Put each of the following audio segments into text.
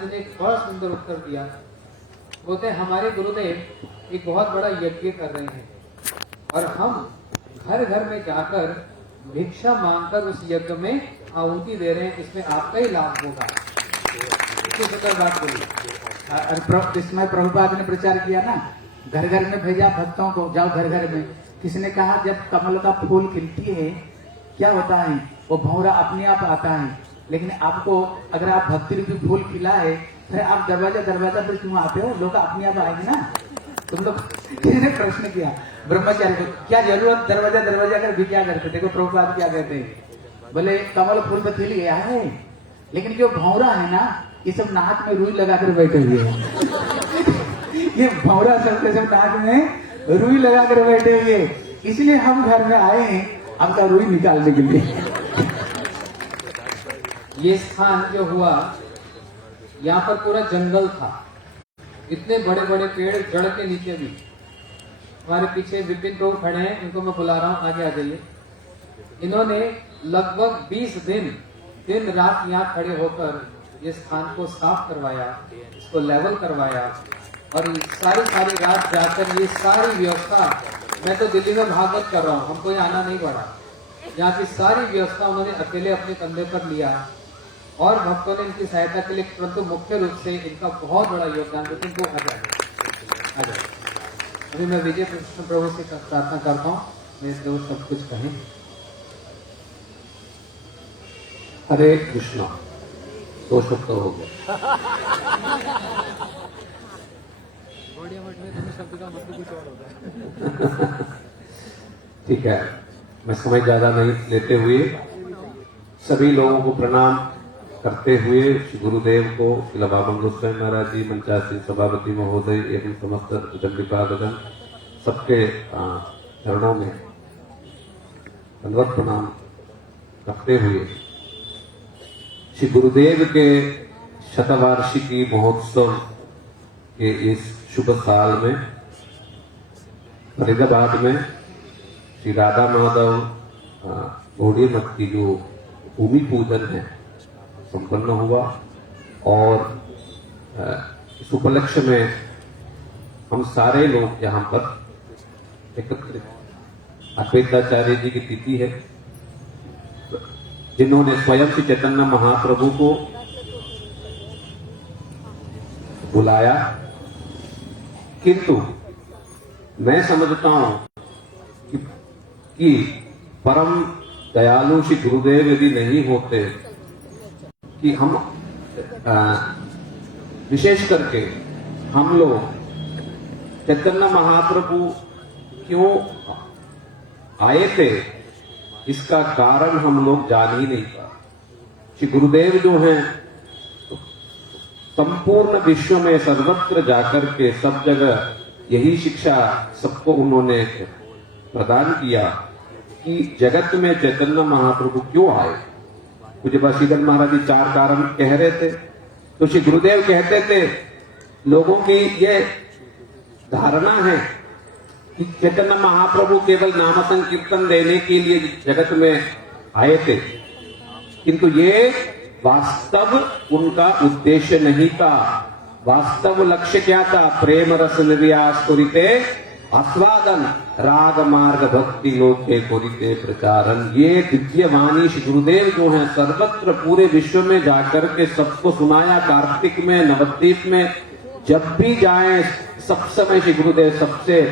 महाराज ने एक बड़ा सुंदर उत्तर दिया। बोलते हमारे गुरुदेव एक बहुत बड़ा यज्ञ कर रहे हैं और हम घर घर में जाकर भिक्षा मांगकर उस यज्ञ में आहुति दे रहे हैं, इसमें आपका ही लाभ होगा। इतनी सुंदर बात बोली। इसमें प्रभुपाद ने प्रचार किया ना, घर घर में भेजा भक्तों को, जाओ घर घर में। किसी ने कहा जब कमल का फूल खिलती है क्या होता है, वो भंवरा अपने आप आता है, लेकिन आपको अगर आप भक्ति रूपी फूल खिला है फिर आप दरवाजा दरवाजा पर क्यों आते हो, लोग अपने आप आएंगे ना। तुम लोग किसी ने प्रश्न किया ब्रह्मचारी को, क्या जरूरत दरवाजा दरवाजा कर भी क्या करते। देखो प्रभुपाद क्या कहते हैं, बोले कमल फूल पर खिल गया है, लेकिन जो भंवरा है ना ये सब नाक में रुई लगाकर बैठे हुए हैं। ये भंवरा सब नाक में रुई लगाकर बैठे हुए, इसलिए हम घर में आए हैं आपका रुई निकालने के लिए। ये स्थान जो हुआ, यहाँ पर पूरा जंगल था, इतने बड़े बड़े पेड़, जड़ के नीचे भी। हमारे पीछे विपिन प्रभु खड़े हैं, इनको मैं बुला रहा हूँ, आगे आ जाइए। इन्होंने लगभग 20 दिन रात यहाँ खड़े होकर ये स्थान को साफ करवाया, इसको लेवल करवाया और सारी रात जाकर ये सारी व्यवस्था, मैं तो दिल्ली में भागवत कर रहा हूँ, हमको यहाँ आना नहीं पड़ा। यहाँ की सारी व्यवस्था उन्होंने अकेले अपने कंधे पर लिया और भक्तों ने इनकी सहायता के लिए, परंतु मुख्य रूप से इनका बहुत बड़ा योगदान है। इनको आ जाए। अभी मैं विजय कृष्ण प्रभु से प्रार्थना करता हूँ, मैं दो सब कुछ कहें। हरे कृष्णा, 2 शब्द हो गया। शब्द का मतलब कुछ और होता है। ठीक है, मैं समय ज्यादा नहीं लेते हुए सभी लोगों को प्रणाम करते हुए श्री गुरुदेव को, श्री बाबा गोस्वामी महाराज जी, मंचासी सभापति महोदय एवं समस्त दंडिपादगण सबके चरणों में दंडवत प्रणाम करते हुए श्री गुरुदेव के शतवार्षिकी महोत्सव के इस शुभ साल में फरीदाबाद में श्री राधा माधव गौड़ी मठ की जो भूमि पूजन है संपन्न हुआ और इस उपलक्ष्य में हम सारे लोग यहाँ पर एकत्रित, अद्वैताचार्य जी की तिथि है, जिन्होंने स्वयं श्री चैतन्य महाप्रभु को बुलाया, किंतु मैं समझता हूं कि परम दयालु श्री गुरुदेव यदि नहीं होते कि हम विशेष करके हम लोग चैतन्य महाप्रभु क्यों आए थे, इसका कारण हम लोग जान ही नहीं पा। श्री गुरुदेव जो हैं संपूर्ण विश्व में सर्वत्र जाकर के सब जगह यही शिक्षा सबको उन्होंने प्रदान किया कि जगत में चैतन्य महाप्रभु क्यों आए। पूज्य बसीधर महाराज जी 4 कारण कह रहे थे, तो श्री गुरुदेव कहते थे लोगों की ये धारणा है कि चैतन्य महाप्रभु केवल नाम संकीर्तन देने के लिए जगत में आए थे, किंतु ये वास्तव उनका उद्देश्य नहीं था। वास्तव लक्ष्य क्या था? प्रेम रस निर्यास कुरिते आस्वादन, राग मार्ग भक्ति लोके कुरिते प्रचारन। ये दिव्य वाणी श्री गुरुदेव जो है सर्वत्र पूरे विश्व में जाकर के सबको सुनाया। कार्तिक में, नवद्वीप में जब भी जाएं सब समय श्री गुरुदेव सबसे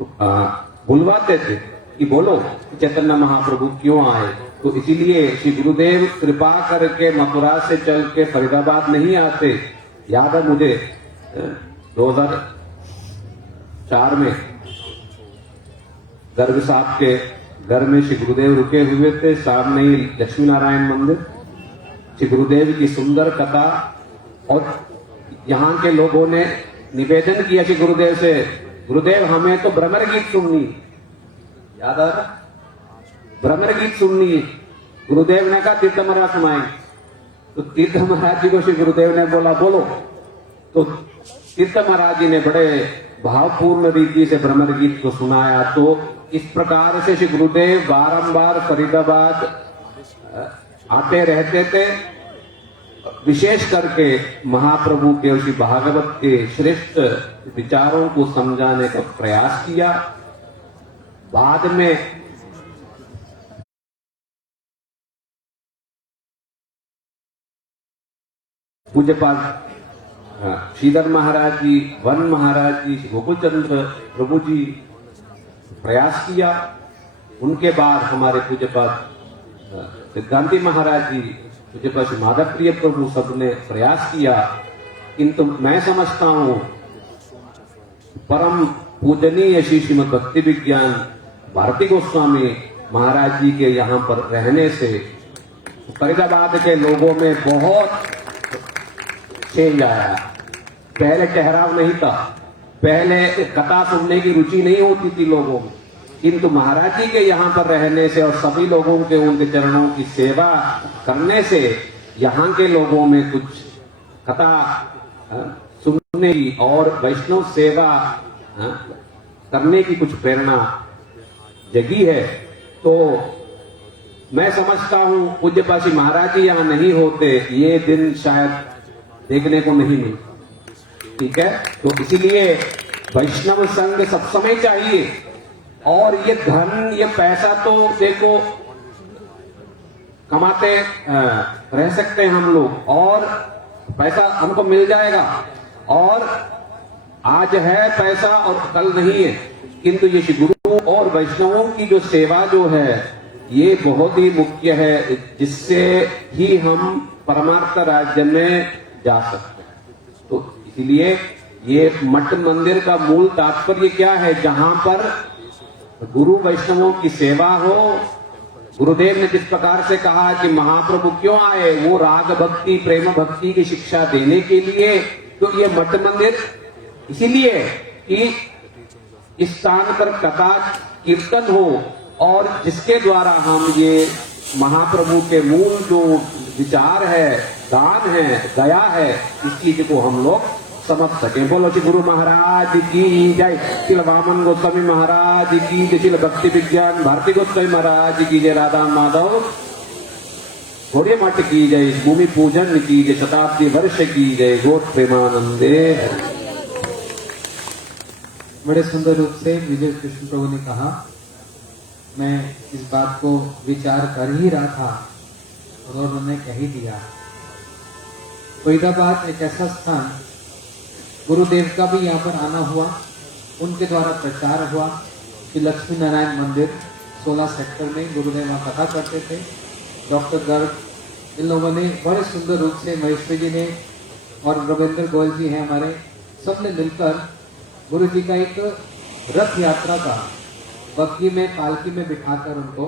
बुलवाते थे कि बोलो चैतन्य महाप्रभु क्यों आए। तो इसीलिए श्री गुरुदेव कृपा करके मथुरा से चल के फरीदाबाद नहीं आते। याद है मुझे 2004 में गर्ग साहब के घर में श्री गुरुदेव रुके हुए थे, सामने ही लक्ष्मी नारायण मंदिर। श्री गुरुदेव की सुंदर कथा और यहाँ के लोगों ने निवेदन किया कि गुरुदेव से, गुरुदेव हमें तो भ्रमर गीत सुननी, याद आ रहा, भ्रमर गीत सुननी। गुरुदेव ने कहा तीर्थ महाराज सुनाए, तो तीर्थ महाराज जी को श्री गुरुदेव ने बोला बोलो। तो तीर्थ महाराज जी ने बड़े भावपूर्ण रीति से भ्रमर गीत को सुनाया। तो इस प्रकार से श्री गुरुदेव बारंबार फरीदाबाद आते रहते थे विशेष करके महाप्रभु के उसी भागवत के श्रेष्ठ विचारों को समझाने का प्रयास किया। बाद में पूज्यपाद श्रीधर महाराज जी, वन महाराज जी, गोकुल चंद्र प्रभु जी प्रयास किया। उनके बाद हमारे पूज्यपाद सिद्धांति महाराज जी, पूज्यपाद श्री माधव प्रिय प्रभु सबने प्रयास किया। किंतु मैं समझता हूं परम पूजनीय श्री श्रीमद भक्ति विज्ञान भारती गोस्वामी महाराज जी के यहाँ पर रहने से फरीदाबाद के लोगों में बहुत चेंज आया। पहले ठहराव नहीं था, पहले कथा सुनने की रुचि नहीं होती थी लोगों में, किंतु महाराज जी के यहाँ पर रहने से और सभी लोगों के उनके चरणों की सेवा करने से यहाँ के लोगों में कुछ कथा सुनने की और वैष्णव सेवा करने की कुछ प्रेरणा जगी है। तो मैं समझता हूं पूज्यपाद श्री महाराज जी यहाँ नहीं होते ये दिन शायद देखने को नहीं मिलता। ठीक है, तो इसीलिए वैष्णव संग सब समय चाहिए। और ये धन, ये पैसा तो देखो कमाते रह सकते हैं हम लोग, और पैसा हमको मिल जाएगा, और आज है पैसा और कल नहीं है, किंतु ये श्री गुरु और वैष्णवों की जो सेवा जो है ये बहुत ही मुख्य है, जिससे ही हम परमार्थ राज्य में जा सकते हैं। तो इसलिए ये मठ मंदिर का मूल तात्पर्य क्या है? जहां पर गुरु वैष्णवों की सेवा हो। गुरुदेव ने जिस प्रकार से कहा कि महाप्रभु क्यों आए, वो राग भक्ति प्रेम भक्ति की शिक्षा देने के लिए। तो ये मठ मंदिर इसीलिए कि इस स्थान पर कथा कीर्तन हो, और जिसके द्वारा हम ये महाप्रभु के मूल जो विचार है, दान है, दया है, इस चीज को हम लोग समझ सके। बोलो श्री गुरु महाराज की जय, श्री वामन गोस्वामी महाराज की जय, श्री भक्ति विज्ञान भारती गोस्वामी महाराज की जय, राधा माधव घोड़े मठ की जय, भूमि पूजन की जय, शताब्दी वर्ष की जय, गोट प्रेमानंदे। बड़े सुंदर रूप से विजय कृष्ण प्रभु ने कहा। मैं इस बात को विचार कर ही रहा था और उन्होंने कह ही दिया। फरीदाबाद एक ऐसा स्थान, गुरुदेव का भी यहाँ पर आना हुआ, उनके द्वारा प्रचार हुआ कि लक्ष्मी नारायण मंदिर 16 सेक्टर में गुरुदेव वहाँ कथा करते थे। डॉक्टर गर्ग, इन लोगों ने बड़े सुंदर रूप से, महेश्वरी जी ने और रविंद्र गोयल जी हैं हमारे, सबने मिलकर गुरु जी का एक रथ यात्रा का बग्घी में, पालकी में बिठाकर उनको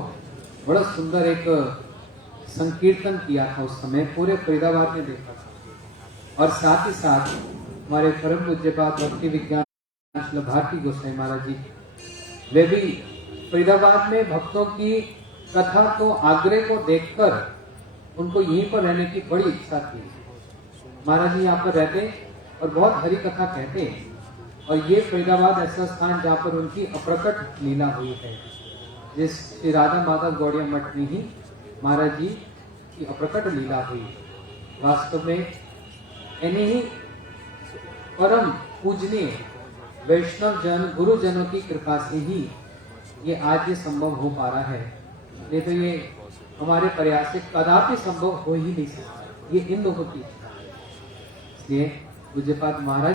बड़ा सुंदर एक संकीर्तन किया था। उस समय पूरे फरीदाबाद ने देखा था। और साथ ही साथ हमारे परम पूज्यपाद भक्ति विज्ञान श्री भारती गोस्वामी महाराज जी, वे भी फरीदाबाद में भक्तों की कथा को, आग्रह को देखकर उनको यहीं पर रहने की बड़ी इच्छा थी। महाराज जी यहाँ पर रहते और बहुत हरी कथा कहते हैं। और ये फरीदाबाद ऐसा स्थान जहाँ पर उनकी अप्रकट लीला हुई है, जिस श्री राधा माधव गौड़िया मठ में ही महाराज जी की अप्रकट लीला हुई। वास्तव में इन्हीं परम पूजनीय वैष्णव जन, गुरुजनों की कृपा से ही ये आज ये संभव हो पा रहा है। नहीं तो ये हमारे प्रयास से कदापि संभव हो ही नहीं सकता। ये इन लोगों की इच्छा है। इसलिए पूज्यपाद महाराज